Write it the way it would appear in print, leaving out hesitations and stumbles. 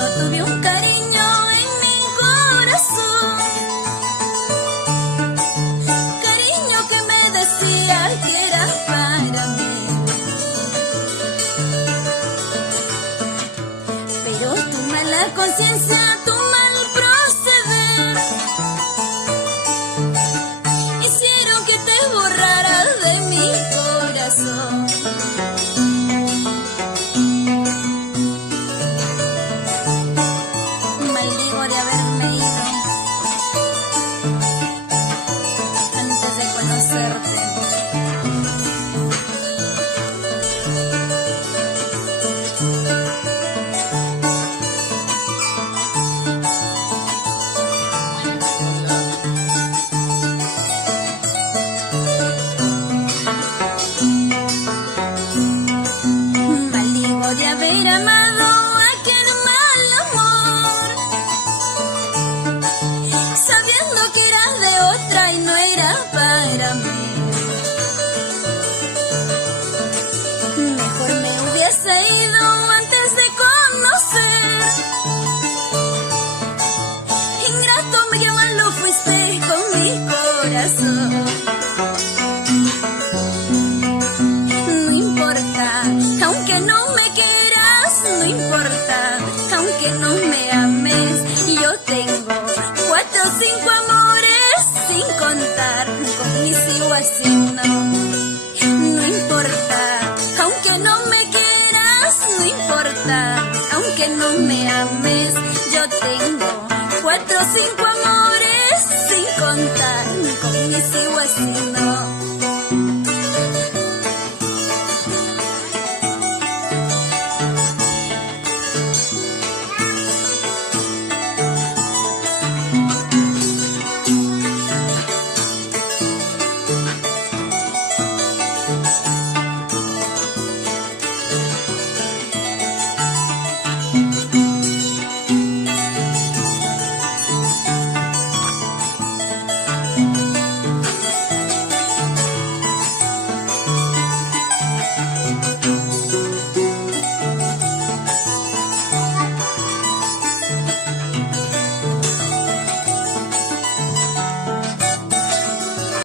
solo tuve un cariño en mi corazón. Cariño que me decía que era para mí. Pero tu mala conciencia, tu mal proceder, hicieron que te borrara de mi corazón. Maldigo de haberme ido antes de conocerte. Maldigo de haber amado aquel mal amor, sabiendo que eras de otra y no era para mí. Mejor me hubiese ido antes de conocer. Ingrato, que malo fuiste con mi corazón. No importa, aunque no me quieras, no importa, aunque no me ames, yo tengo 4 o 5 amores sin contar, con mis sigo así, no. No importa, aunque no me quieras, no importa, aunque no me ames, yo tengo 4 o 5 amores sin contar, con mis sigo así, no.